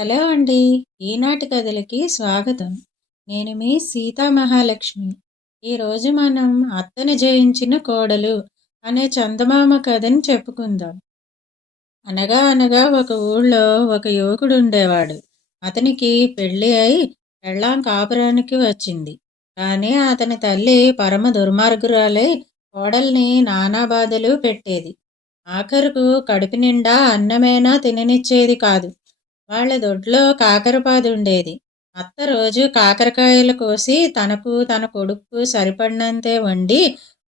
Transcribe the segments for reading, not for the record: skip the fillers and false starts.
Hello అండి. ఈనాటి కథలకి స్వాగతం. నేను మీ సీతా మహాలక్ష్మి. ఈరోజు మనం అత్తని జయించిన కోడలు అనే చందమామ కథని చెప్పుకుందాం. అనగా అనగా ఒక ఊళ్ళో ఒక యువకుడు ఉండేవాడు. అతనికి పెళ్లి అయి పెళ్ళాం కాపురానికి వచ్చింది. కానీ అతని తల్లి పరమ దుర్మార్గురాలై కోడల్ని నానా బాధలు పెట్టేది. ఆఖరుకు కడుపు నిండా అన్నమేనా తిననిచ్చేది కాదు. వాళ్ళ దొడ్లో కాకరపాదుండేది. అత్త రోజు కాకరకాయలు కోసి తనకు తన కొడుకు సరిపడినంతే వండి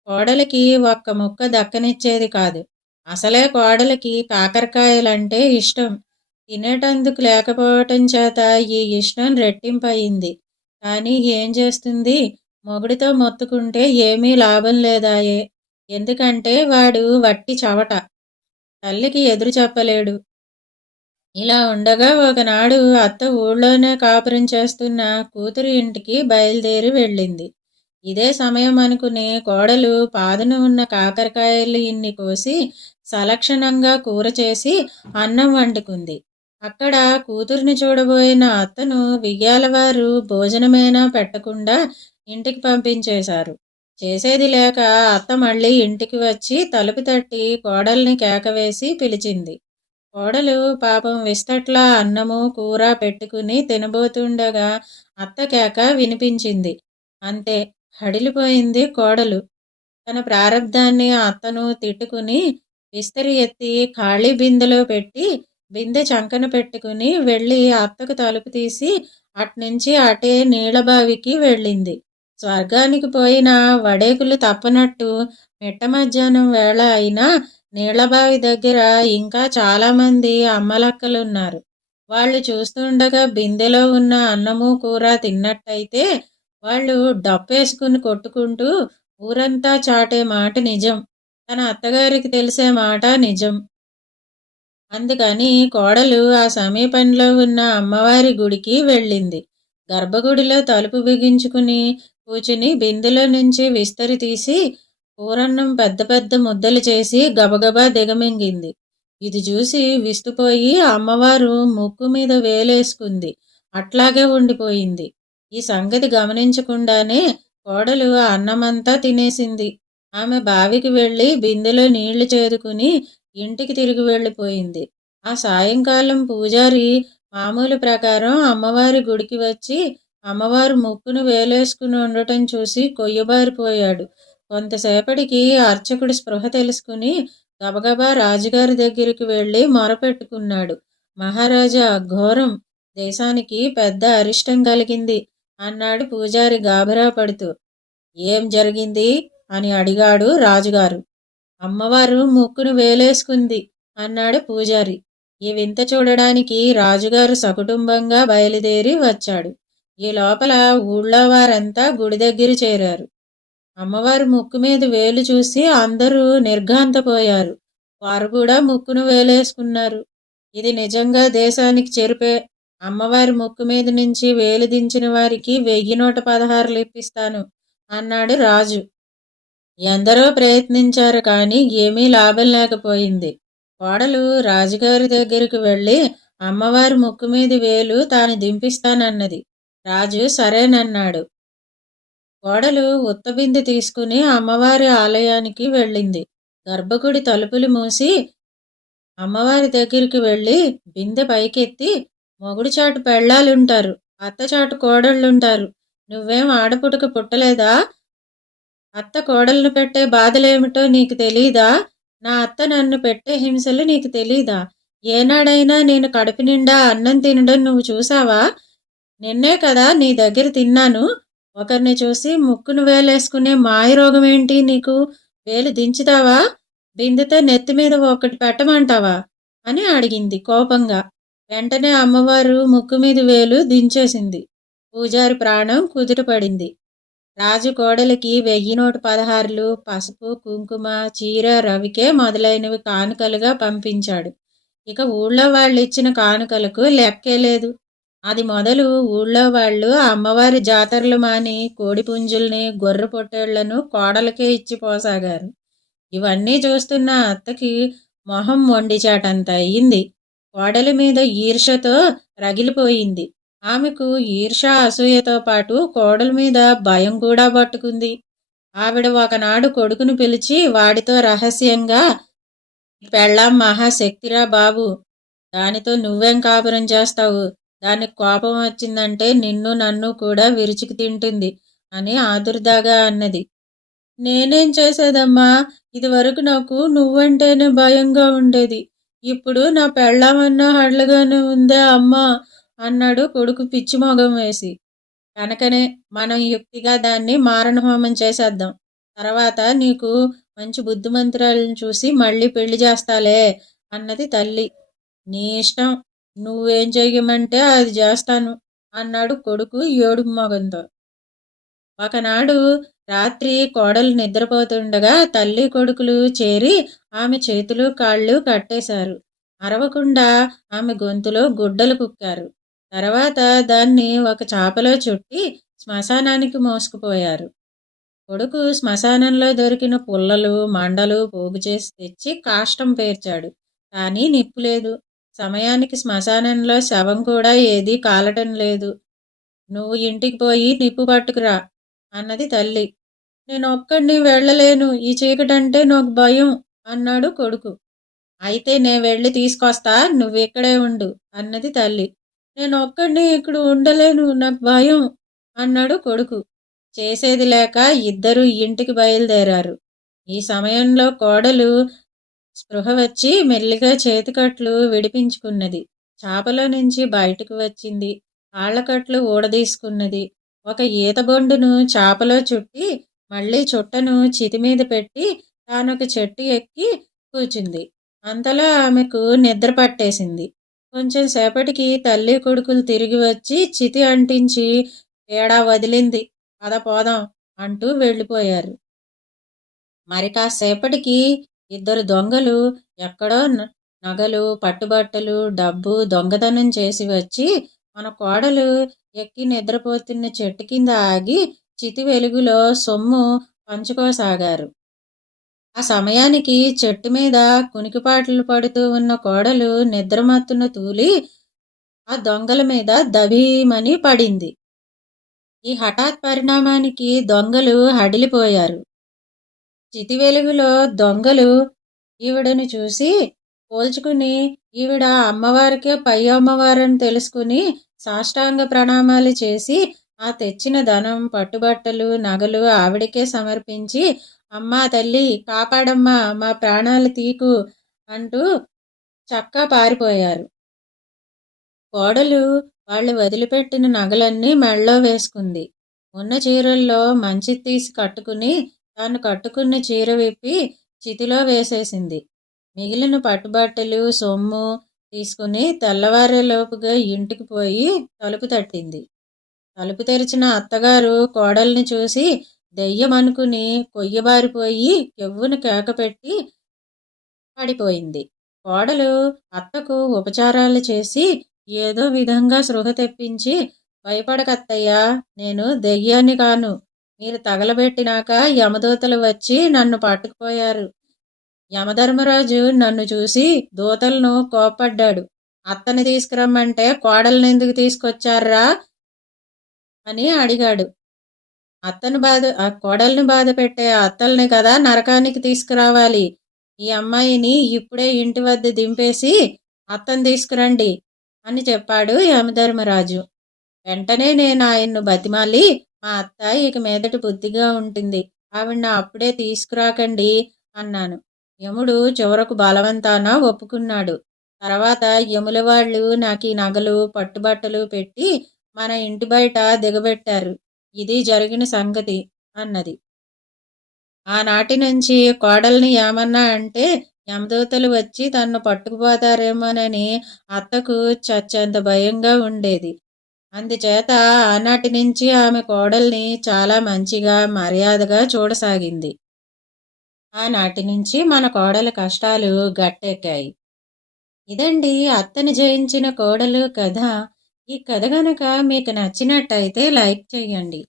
కోడలికి ఒక్క ముక్క దక్కనిచ్చేది కాదు. అసలే కోడలికి కాకరకాయలంటే ఇష్టం. తినేటందుకు లేకపోవటం చేత ఈ ఇష్టం రెట్టింపయింది. కానీ ఏం చేస్తుంది? మొగుడితో మొత్తుకుంటే ఏమీ లాభం లేదాయే. ఎందుకంటే వాడు వట్టి చవట. తల్లికి ఎదురు చెప్పలేడు. ఇలా ఉండగా ఒకనాడు అత్త ఊళ్ళోనే కాపురం చేస్తున్న కూతురి ఇంటికి బయలుదేరి వెళ్ళింది. ఇదే సమయం అనుకుని కోడలు పాదున ఉన్న కాకరకాయలు ఇన్ని కోసి సలక్షణంగా కూర చేసి అన్నం వండుకుంది. అక్కడ కూతురిని చూడబోయిన అత్తను వియ్యాలవారు భోజనమైనా పెట్టకుండా ఇంటికి పంపించేశారు. చేసేది లేక అత్త మళ్ళీ ఇంటికి వచ్చి తలుపు తట్టి కోడల్ని కేకవేసి పిలిచింది. కోడలు పాపం విస్తట్లా అన్నము కూర పెట్టుకుని తినబోతుండగా అత్త కేక వినిపించింది. అంతే, హడిలిపోయింది కోడలు. తన ప్రారబ్ధాన్ని అత్తను తిట్టుకుని విస్తరి ఎత్తి ఖాళీ బిందెలో పెట్టి బిందె చంకన పెట్టుకుని వెళ్ళి అత్తకు తలుపు తీసి అట్నుంచి అటే నీళ్ళబావికి వెళ్ళింది. స్వర్గానికి పోయిన వడేకులు తప్పనట్టు మిట్ట మధ్యాహ్నం వేళ అయినా నీళ్లబావి దగ్గర ఇంకా చాలామంది అమ్మలక్కలున్నారు. వాళ్ళు చూస్తుండగా బిందెలో ఉన్న అన్నము కూర తిన్నట్టయితే వాళ్ళు డప్పేసుకుని కొట్టుకుంటూ ఊరంతా చాటే మాట నిజం. తన అత్తగారికి తెలిసే మాట నిజం. అందుకని కోడలు ఆ సమీపంలో ఉన్న అమ్మవారి గుడికి వెళ్ళింది. గర్భగుడిలో తలుపు బిగించుకుని కూచుని బిందెలో నుంచి విస్తరి తీసి కూరన్నం పెద్ద పెద్ద ముద్దలు చేసి గబగబా దిగమింగింది. ఇది చూసి విస్తుపోయి అమ్మవారు ముక్కు మీద వేలేసుకుంది. అట్లాగే ఉండిపోయింది. ఈ సంగతి గమనించకుండానే కోడలు ఆ అన్నమంతా తినేసింది. ఆమె బావికి వెళ్ళి బిందెలో నీళ్లు చేదుకుని ఇంటికి తిరిగి వెళ్ళిపోయింది. ఆ సాయంకాలం పూజారి మామూలు ప్రకారం అమ్మవారి గుడికి వచ్చి అమ్మవారు ముక్కును వేలేసుకుని ఉండటం చూసి కొయ్యబారిపోయాడు. కొంతసేపటికి అర్చకుడు స్పృహ తెలుసుకుని గబగబా రాజుగారి దగ్గరికి వెళ్ళి మొరపెట్టుకున్నాడు. మహారాజా, ఘోరం, దేశానికి పెద్ద అరిష్టం కలిగింది అన్నాడు పూజారి గాబరా పడుతూ. ఏం జరిగింది అని అడిగాడు రాజుగారు. అమ్మవారు ముక్కును వేలేసుకుంది అన్నాడు పూజారి. ఈ వింత చూడడానికి రాజుగారు సకుటుంబంగా బయలుదేరి వచ్చాడు. ఈ లోపల ఊళ్ళో వారంతా గుడి దగ్గర చేరారు. అమ్మవారి ముక్కు మీద వేలు చూసి అందరూ నిర్ఘాంతపోయారు. వారు కూడా ముక్కును వేలేసుకున్నారు. ఇది నిజంగా దేశానికి చెరుపే. అమ్మవారి ముక్కు మీద నుంచి వేలు దించిన వారికి 1000 ఇప్పిస్తాను అన్నాడు రాజు. ఎందరో ప్రయత్నించారు కానీ ఏమీ లాభం లేకపోయింది. కోడలు రాజుగారి దగ్గరికి వెళ్ళి అమ్మవారి ముక్కు మీద వేలు తాను దింపిస్తానన్నది. రాజు సరేనన్నాడు. కోడలు ఉత్తబిందె తీసుకుని అమ్మవారి ఆలయానికి వెళ్ళింది. గర్భగుడి తలుపులు మూసి అమ్మవారి దగ్గరికి వెళ్ళి బిందె పైకెత్తి, మొగుడు చాటు పెళ్ళాలుంటారు, అత్తచాటు కోడళ్ళుంటారు. నువ్వేం ఆడపుటక పుట్టలేదా? అత్త కోడలను పెట్టే బాధలేమిటో నీకు తెలీదా? నా అత్త నన్ను పెట్టే హింసలు నీకు తెలీదా? ఏనాడైనా నేను కడుపు నిండా అన్నం తినడం నువ్వు చూసావా? నిన్నే కదా నీ దగ్గర తిన్నాను. ఒకరిని చూసి ముక్కును వేలేసుకునే మాయరోగం ఏంటి నీకు? వేలు దించుతావా? బిందెతో నెత్తి మీద ఒకటి పెట్టమంటావా అని అడిగింది కోపంగా. వెంటనే అమ్మవారు ముక్కు మీద వేలు దించేసింది. పూజారి ప్రాణం కుదుటపడింది. రాజు కోడలికి 1000 పసుపు, కుంకుమ, చీర, రవికే మొదలైనవి కానుకలుగా పంపించాడు. ఇక ఊళ్ళో వాళ్ళు ఇచ్చిన కానుకలకు లెక్కే లేదు. అది మొదలు ఊళ్ళో వాళ్ళు అమ్మవారి జాతరలు మాని కోడిపుంజుల్ని, గొర్రె పొట్టేళ్లను కోడలకే ఇచ్చిపోసాగారు. ఇవన్నీ చూస్తున్న అత్తకి మొహం మొండిచాటంత అయ్యింది. కోడలి మీద ఈర్ష్యతో రగిలిపోయింది. ఆమెకు ఈర్ష్య, అసూయతో పాటు కోడల మీద భయం కూడా పట్టుకుంది. ఆవిడ ఒకనాడు కొడుకును పిలిచి వాడితో రహస్యంగా, పెళ్ళాం మహాశక్తిరా బాబు, దానితో నువ్వేం కాపురం చేస్తావు? దానికి కోపం వచ్చిందంటే నిన్ను నన్ను కూడా విరుచుకు తింటుంది అని ఆదుర్దాగా అన్నది. నేనేం చేసేదమ్మా, ఇదివరకు నాకు నువ్వంటేనే భయంగా ఉండేది, ఇప్పుడు నా పెళ్ళామన్నా హడ్లుగానే ఉందే అమ్మా అన్నాడు కొడుకు పిచ్చి మొగం వేసి. కనుకనే మనం యుక్తిగా దాన్ని మారణహోమం చేసేద్దాం. తర్వాత నీకు మంచి బుద్ధిమంతురాలను చూసి మళ్ళీ పెళ్లి చేస్తాలే అన్నది తల్లి. నీ ఇష్టం, నువ్వేం చెయ్యమంటే అది చేస్తాను అన్నాడు కొడుకు ఏడుపు మొగంతో. ఒకనాడు రాత్రి కోడలు నిద్రపోతుండగా తల్లి కొడుకులు చేరి ఆమె చేతులు కాళ్ళు కట్టేశారు. అరవకుండా ఆమె గొంతులో గుడ్డలు కుక్కారు. తర్వాత దాన్ని ఒక చాపలో చుట్టి శ్మశానానికి మోసుకుపోయారు. కొడుకు శ్మశానంలో దొరికిన పుల్లలు మండలు పోగు చేసి తెచ్చి కాష్టం పేర్చాడు. కానీ నిప్పు లేదు. సమయానికి శ్మశానంలో శవం కూడా ఏదీ కాలటం లేదు. నువ్వు ఇంటికి పోయి నిప్పు పట్టుకురా అన్నది తల్లి. నేను ఒక్కడిని వెళ్ళలేను, ఈ చీకటంటే నాకు భయం అన్నాడు కొడుకు. అయితే నే వెళ్ళి తీసుకొస్తా, నువ్విక్కడే ఉండు అన్నది తల్లి. నేను ఒక్కడిని ఇక్కడ ఉండలేను, నాకు భయం అన్నాడు కొడుకు. చేసేది లేక ఇద్దరు ఇంటికి బయలుదేరారు. ఈ సమయంలో కోడలు స్పృహ వచ్చి మెల్లిగా చేతికట్లు విడిపించుకున్నది. చాపలో నుంచి బయటకు వచ్చింది. కాళ్ళకట్లు ఊడదీసుకున్నది. ఒక ఈతబొండును చాపలో చుట్టి మళ్ళీ చుట్టను చితిమీద పెట్టి తానొక చెట్టు ఎక్కి కూర్చుంది. అంతలో ఆమెకు నిద్ర పట్టేసింది. కొంచెం సేపటికి తల్లి కొడుకులు తిరిగి వచ్చి చితి అంటించి పీడ వదిలింది, పద పోదాం అంటూ వెళ్ళిపోయారు. మరి కాసేపటికి ఇద్దరు దొంగలు ఎక్కడో నగలు, పట్టుబట్టలు, డబ్బు దొంగతనం చేసి వచ్చి మన కోడలు ఎక్కి నిద్రపోతున్న చెట్టు కింద ఆగి చితి వెలుగులో సొమ్ము పంచుకోసాగారు. ఆ సమయానికి చెట్టు మీద కునికిపాట్లు పడుతూ ఉన్న కోడలు నిద్రమత్తున తూలి ఆ దొంగల మీద దభీమని పడింది. ఈ హఠాత్ పరిణామానికి దొంగలు హడిలిపోయారు. చితి వెలుగులో దొంగలు ఈవిడని చూసి పోల్చుకుని ఈవిడ అమ్మవారికే పై అమ్మవారని తెలుసుకుని సాష్టాంగ ప్రణామాలు చేసి ఆ తెచ్చిన ధనం, పట్టుబట్టలు, నగలు ఆవిడకే సమర్పించి, అమ్మా తల్లి కాపాడమ్మా, మా ప్రాణాలు తీకు అంటూ చక్కా పారిపోయారు. కోడలు వాళ్ళు వదిలిపెట్టిన నగలన్నీ మెళ్ళో వేసుకుంది. ఉన్న చీరల్లో మంచి తీసి కట్టుకుని తాను కట్టుకున్న చీర విప్పి చితిలో వేసేసింది. మిగిలిన పట్టుబట్టలు, సొమ్ము తీసుకుని తెల్లవారేలోపుగా ఇంటికి పోయి తలుపు తట్టింది. తలుపు తెరిచిన అత్తగారు కోడల్ని చూసి దెయ్యమనుకుని కొయ్యబారిపోయి కెవ్వును కేకపెట్టి పడిపోయింది. కోడలు అత్తకు ఉపచారాలు చేసి ఏదో విధంగా సృహ తెప్పించి, భయపడకత్తయ్యా, నేను దెయ్యాన్ని కాను, మీరు తగలబెట్టినాక యమదూతలు వచ్చి నన్ను పట్టుకుపోయారు. యమధర్మరాజు నన్ను చూసి దూతలను కోప్పడ్డాడు. అత్తని తీసుకురమ్మంటే కోడల్ని ఎందుకు తీసుకొచ్చారా అని అడిగాడు. కోడల్ని బాధ పెట్టే అత్తల్ని కదా నరకానికి తీసుకురావాలి. ఈ అమ్మాయిని ఇప్పుడే ఇంటి వద్ద దింపేసి అత్తని తీసుకురండి అని చెప్పాడు యమధర్మరాజు. వెంటనే నేను ఆయన్ను బతిమాలి, మా అత్త ఇక మీదట బుద్ధిగా ఉంటుంది, ఆవిడ్ని అప్పుడే తీసుకురాకండి అన్నాను. యముడు చివరకు బలవంతాన ఒప్పుకున్నాడు. తర్వాత యముల వాళ్ళు నాకు ఈ నగలు, పట్టుబట్టలు పెట్టి మన ఇంటి బయట దిగబెట్టారు. ఇది జరిగిన సంగతి అన్నది. ఆనాటి నుంచి కోడల్ని ఏమన్నా అంటే యమదూతలు వచ్చి తన్ను పట్టుకుపోతారేమోనని అత్తకు చచ్చేంత భయంగా ఉండేది. అందుచేత ఆనాటి నుంచి ఆమె కోడల్ని చాలా మంచిగా మర్యాదగా చూడసాగింది. ఆనాటి నుంచి మన కోడల కష్టాలు గట్టెక్కాయి. ఇదండి అత్తని జయించిన కోడలు కథ. ఈ కథ గనక మీకు నచ్చినట్టయితే లైక్ చేయండి.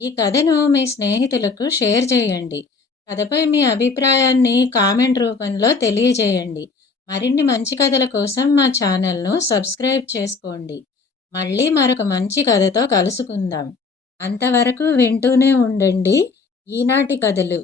ఈ కథను మీ స్నేహితులకు షేర్ చేయండి. కథపై మీ అభిప్రాయాన్ని కామెంట్ రూపంలో తెలియజేయండి. మరిన్ని మంచి కథల కోసం మా ఛానల్ను సబ్స్క్రైబ్ చేసుకోండి. మళ్ళీ మరొక మంచి కథతో కలుసుకుందాం. అంతవరకు వింటూనే ఉండండి ఈనాటి కథలు.